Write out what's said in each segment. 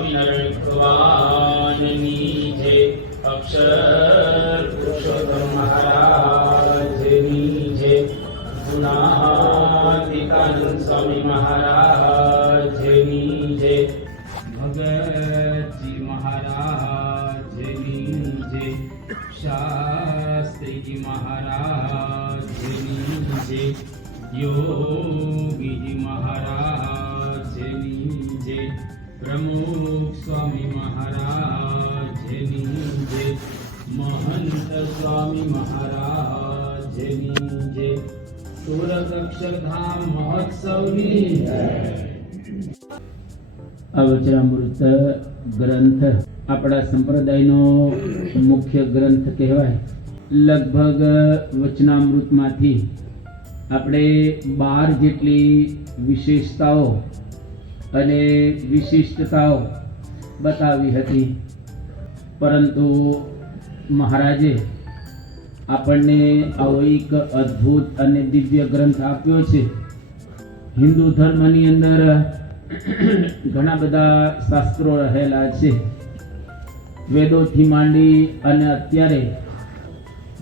સ્વામિનારાયણ ભગવાનની જય. અક્ષર પુરુષોત્તમ મહારાજની જય. ગુણાતીતાનંદ સ્વામી મહારાજની જય. ભગતજી મહારાજની જય. શાસ્ત્રીજી મહારાજની જય. યોગીજી મહારાજની જય. પ્રમુખ સ્વામી મહારાજની જય. મહંત સ્વામી મહારાજની જય. સુરત અક્ષરધામ મહોત્સવની જય. આ વચનામૃત ગ્રંથ આપણા સંપ્રદાયનો મુખ્ય ગ્રંથ કહેવાય. લગભગ વચનામૃતમાંથી આપણે 12 જેટલી વિશેષતાઓ અને વિશિષ્ટતાઓ બતાવી હતી, પરંતુ મહારાજે આપણને આવો એક અદ્ભુત અને દિવ્ય ગ્રંથ આપ્યો છે. હિન્દુ ધર્મની અંદર ઘણા બધા શાસ્ત્રો રહેલા છે. વેદોથી માંડી અને અત્યારે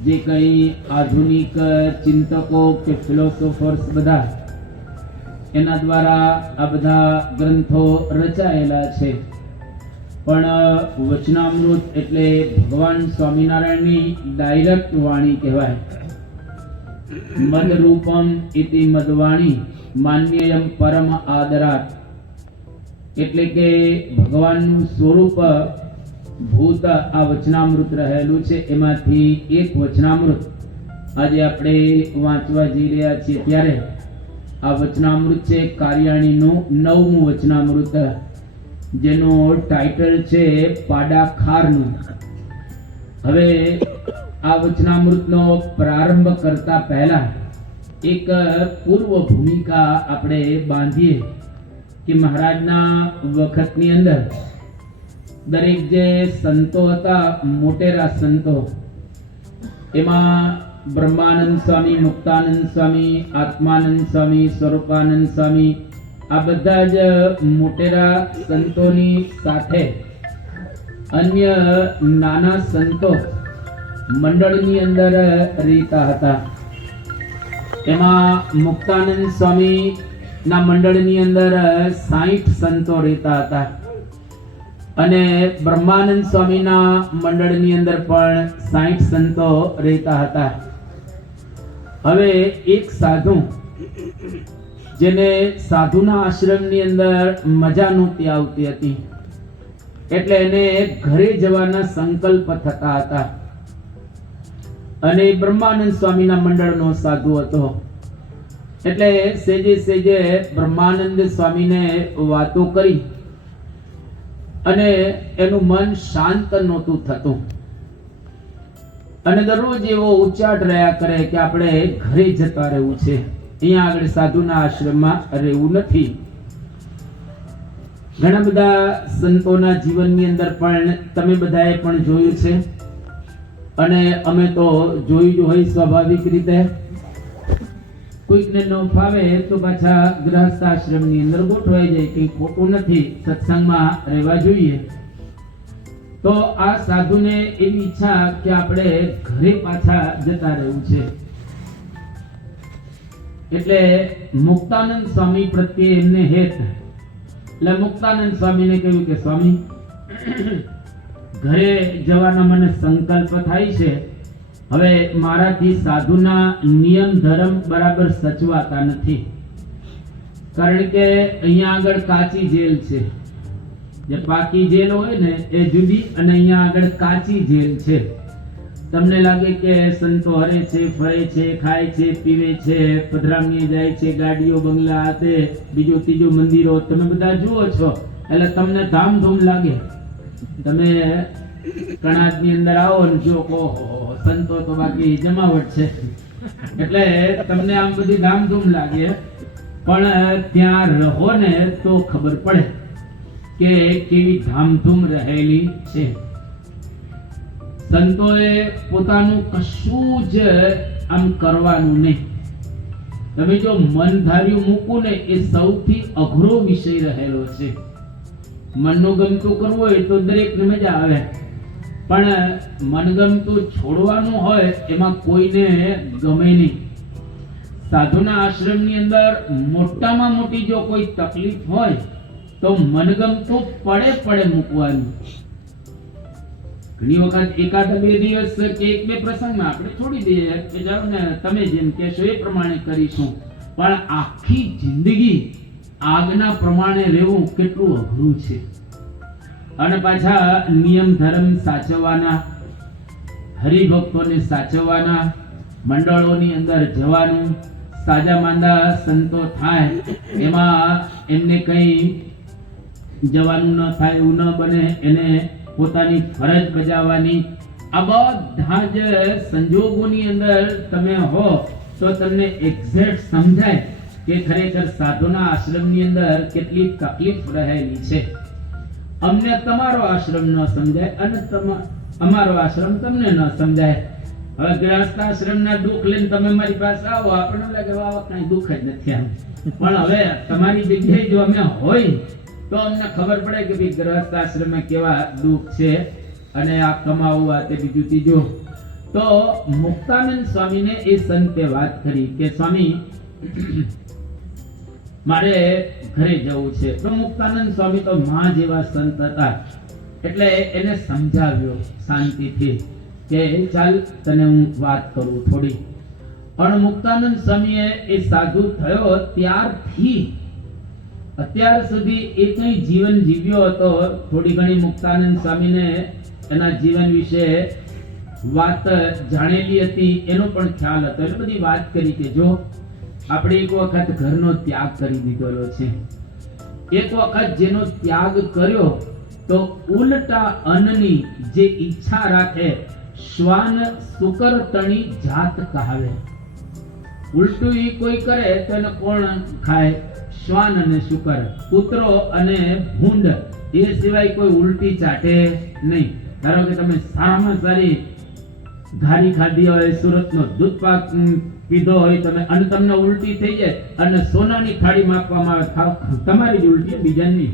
જે કંઈ આધુનિક ચિંતકો કે ફિલોસોફર્સ બધા એના દ્વારા આ બધા ગ્રંથો રચાયેલા છે. પણ વચનામૃત એટલે ભગવાન સ્વામિનારાયણની ડાયરેક્ટ વાણી કહેવાય. મદરૂપમ ઇતિ મદવાણી માન્યયમ પરમ આદરાત, એટલે કે ભગવાનનું સ્વરૂપ ભૂત આ વચનામૃત રહેલું છે. એમાંથી એક વચનામૃત આજે આપણે વાંચવા જઈ રહ્યા છીએ. ત્યારે આ વચનામૃત છે કાર્યાણીનું 9મું વચનામૃત, જેનું ટાઇટલ છે પાડા ખારનું. હવે આ વચનામૃતનો પ્રારંભ કરતા પહેલા એક પૂર્વ ભૂમિકા આપણે બાંધીએ કે મહારાજના વખતની અંદર દરેક જે સંતો હતા, મોટેરા સંતો, એમાં બ્રહ્માનંદ સ્વામી, મુક્તાનંદ સ્વામી, આત્માનંદ સ્વામી, સ્વરૂપાનંદ સ્વામી, આ બધા જ મોટેરા સંતોની સાથે અન્ય નાના સંતો મંડળની અંદર રહેતા હતા. એમાં મુક્તાનંદ સ્વામી ના મંડળની અંદર 60 સંતો રહેતા હતા અને બ્રહ્માનંદ સ્વામીના મંડળની અંદર પણ 60 સંતો રહેતા હતા. હવે એક સાધુ, જેને સાધુના આશ્રમની અંદર મજા નહોતી આવતી હતી, એટલે એને ઘરે જવાના સંકલ્પ થતા હતા. અને બ્રહ્માનંદ સ્વામીના મંડળનો સાધુ હતો, એટલે સેજે સેજે બ્રહ્માનંદ સ્વામીને વાતો કરી અને એનું મન શાંત નહોતું થતું. અને દરરોજ એવો ઉચ્ચાટ રહ્યા કરે કે આપણે ઘરે જતા રહેવું છે, અહીંયા આગળ સાધુના આશ્રમમાં રહેવું નથી. ઘણા બધા સંતોના જીવનની અંદર પણ તમે બધાએ પણ જોયું છે, અને અમે તો જોઈ જ હોય સ્વાભાવિક રીતે. કોઈકને ન ફાવે તો પાછા ગૃહસ્થ આશ્રમની અંદર ગોઠવાઈ જાય, કંઈ ખોટું નથી, સત્સંગમાં રહેવા જોઈએ. તો આ સાધુને એવી ઈચ્છા કે આપણે ઘરે પાછા જતા રહેવું છે. એટલે મુક્તાનંદ સ્વામી પ્રત્યે એમને હેત. એટલે મુક્તાનંદ સ્વામીને કહ્યું કે સ્વામી, ઘરે જવાનો મને સંકલ્પ થાય છે. હવે મારાથી સાધુના નિયમ ધર્મ બરાબર સચવાતા નથી, કારણ કે અહીંયા આગળ કાચી જેલ છે. જે પાકી જેલ હોય ને એ જુદી, અને અહીંયા આગળ કાચી જેલ છે. તમને લાગે કે સંતો હરે છે, ફરે છે, ખાય છે, પીવે છે, પધરામણી જાય છે, ગાડીઓ, બંગલા, હાથે બીજું ત્રીજું મંદિરો તમે બધા જુઓ છો, એટલે તમને ધામધૂમ લાગે. તમે કણાદની અંદર આવો ને જો કહો સંતો તો બાકી જમાવટ છે, એટલે તમને આમ બધી ધામધૂમ લાગે. પણ ત્યાં રહો ને તો ખબર પડે કે કેવી ધામધૂમ રહેલી છે. સંતોએ પોતાનું કશું જ આમ કરવાનું નહીં. તમે જો મન ધાર્યું મૂકવું ને એ સૌથી અઘરો વિષય રહેલો છે. મનનું ગમતું કરવું હોય તો દરેકને મજા આવે, પણ મનગમતું છોડવાનું હોય એમાં કોઈને ગમે નહીં. સાધુના આશ્રમની અંદર મોટામાં મોટી જો કોઈ તકલીફ હોય તો મનગમતું પડે મૂકવાનું. ઘણી વખત એકાદ બે દિવસ કે એક બે પ્રસંગમાં આપણે છોડી દઈએ કે જાઓ ને તમે જેમ કહેશો એ પ્રમાણે કરીશું, પણ આખી જિંદગી આજ્ઞા પ્રમાણે રહેવું કેટલું અઘરું છે. અને પાછા નિયમ ધર્મ સાચવવાના, હરિભક્તોને સાચવવાના, મંડળોની અંદર જવાનું, સાજા માંદા સંતો થાય એમાં એમને કઈ જવાનું ન થાય એવું ન બને, એને પોતાની ફરજ બજાવવાની. આ બધા જ સંજોગોની અંદર તમે હો તો તમને એક્ઝેક્ટ સમજાય કે ખરેખર સાધુના આશ્રમની અંદર કેટલી તકલીફ રહેલી છે. અમને તમારો આશ્રમ ન સમજાય અને અમારો આશ્રમ તમને ન સમજાય. હવે ગૃહસ્થ આશ્રમના દુઃખ લઈને તમે મારી પાસે આવો, આપણને લાગે આવા કઈ દુઃખ જ નથી આમ, પણ હવે તમારી જગ્યાએ જો અમે હોય તો અમને ખબર પડે કે ભાઈ ગૃહસ્થ આશ્રમમાં કેવા દુઃખ છે અને આ કમાવું આ તે બીજું ત્રીજું. તો મુક્તાનંદ સ્વામીને એ સંતે વાત કરી કે સ્વામી મારે ઘરે જવું છે. તો મુક્તાનંદ સ્વામી તો માં જેવા સંત હતા એટલે એને સમજાવ્યો શાંતિથી કે ચાલ તને હું વાત કરું થોડી. પણ મુક્તાનંદ સ્વામીએ એ સાધુ થયો ત્યારથી અત્યાર સુધી એ કઈ જીવન જીવ્યો હતો, થોડી ઘણી મુક્તાનંદ સ્વામીને એના જીવન વિશે વાત જાણેલી હતી, એનો પણ ખ્યાલ હતો. એટલે બધી વાત કરી કે જો આપણે એક વખત ઘરનો ત્યાગ કરી દીધેલો છે, એક વખત જેનો ત્યાગ કર્યો તો ઉલટા અન્નની જે ઈચ્છા રાખે શ્વાન શુકર તણી જાત કહાવે. ઉલટું ઈ કોઈ કરે તો એને કોણ ખાય? શ્વાન અને શુકર, કૂતરો અને ભૂંડ, એ સિવાય કોઈ ઉલટી ચાટે નહીં. ધારો કે તમે સારામાં સારી ઘારી ખાધી હોય, સુરતનો દૂધ પાક પીધો હોય તમે અને તમને ઉલટી થઈ જાય અને સોનાની થાળી માપવામાં આવે, ખાવ તમારી જ ઉલટી, બીજાની.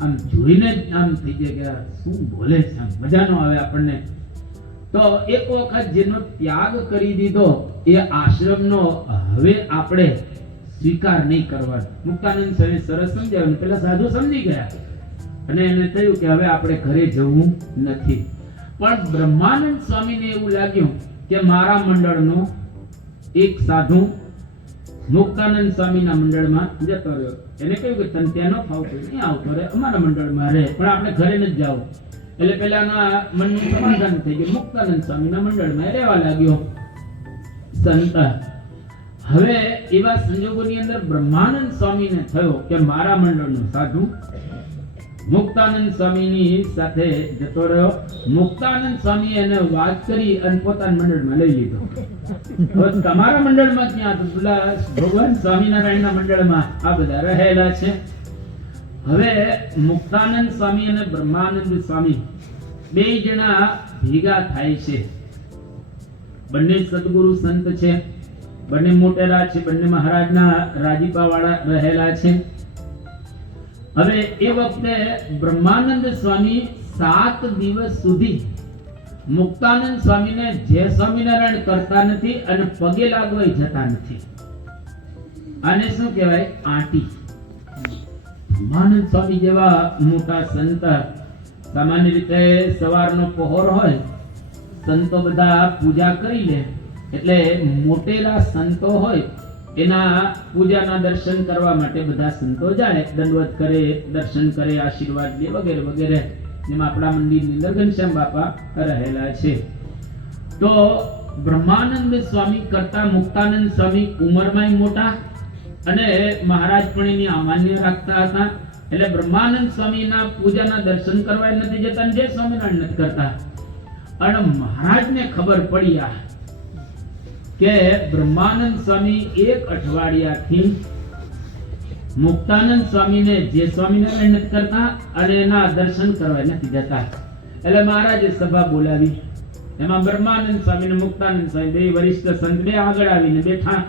આમ જોઈને જ આમ થઈ જાય કે શું બોલે છે, મજા ન આવે આપણને. તો એક વખત જેનો ત્યાગ કરી દીધો એ આશ્રમનો હવે આપણે સ્વીકાર નહીં કરવાનો. મુક્તાનંદ સ્વામી સરસ સમજાવ્યું, પેલા સાધુ સમજી ગયા અને એને થયું કે હવે આપણે ઘરે જવું નથી. પણ બ્રહ્માનંદ સ્વામીને એવું લાગ્યું કે મારા મંડળનો એક સાધુ મુક્તાનંદ સ્વામીના મંડળમાં જતો રહ્યો. એને કહ્યું કે તને ત્યાં ન ફાવતું, ત્યાં આવતો રહે, અમારા મંડળમાં રહે, પણ આપણે ઘરે નથી જાવ. એટલે પેલાના મનનું સમાધાન થઈ ગયું, મુક્તાનંદ સ્વામીના મંડળમાં રહેવા લાગ્યો સંત. હવે એવા સંજોગોની અંદર બ્રહ્માનંદ સ્વામીને થયો કે મારા મંડળનો સાધુ મુક્તાનંદ સ્વામીની સાથે જતો રહ્યો. મુક્તાનંદ સ્વામી એને વાત કરી અને પોતાના મંડળમાં લઈ લીધો. હવે તમારા મંડળમાં ક્યાં? તો ભગવાન સ્વામિનારાયણના મંડળમાં આ બધા રહેલા છે. હવે મુક્તાનંદ સ્વામી અને બ્રહ્માનંદ સ્વામી બે જણા ભેગા થાય છે. બંને સદગુરુ સંત છે, બંને મોટેરા છે, બંને મહારાજના રાજીપા વાળા રહેલા છે. હવે એ વખતે બ્રહ્માનંદ સ્વામી 7 દિવસ સુધી મુક્તાનંદ સ્વામીને જય સ્વામિનારાયણ કરતા નથી અને પગે લાગવા જતા નથી. આને શું કહેવાય? આંટી. બ્રહ્માનંદ સ્વામી જેવા મોટા સંત, સામાન્ય રીતે સવારનો પહોર હોય, સંતો બધા પૂજા કરી લે એટલે મોટેરા સંતો હોય એના પૂજાના દર્શન કરવા માટે બધા સંતો જાય, દંડવત કરે, દર્શન કરે, આશીર્વાદ લે વગેરે વગેરે. જેમાં આપણા મંદિરની અંદર ઘનશ્યામ બાપા રહેલા છે. તો બ્રહ્માનંદ સ્વામી કરતા મુક્તાનંદ સ્વામી ઉંમરમાં મોટા અને મહારાજ પણ એની અમાન્ય રાખતા હતા. એટલે બ્રહ્માનંદ સ્વામીના પૂજાના દર્શન કરવા નથી જતા, જે સ્વામિનારાયણ નથી કરતા. અને મહારાજને ખબર પડી આ કે બ્રહ્માનંદ સ્વામી એક અઠવાડિયાથી મુક્તાનંદ સ્વામીને જે સ્વામિનારાયણ નથી કરતા અને એના દર્શન કરવા નથી જતા. એટલે મહારાજે સભા બોલાવી. એમાં બ્રહ્માનંદ સ્વામી અને મુક્તાનંદ સ્વામી બે વરિષ્ઠ સંત બે આગળ આવીને બેઠા.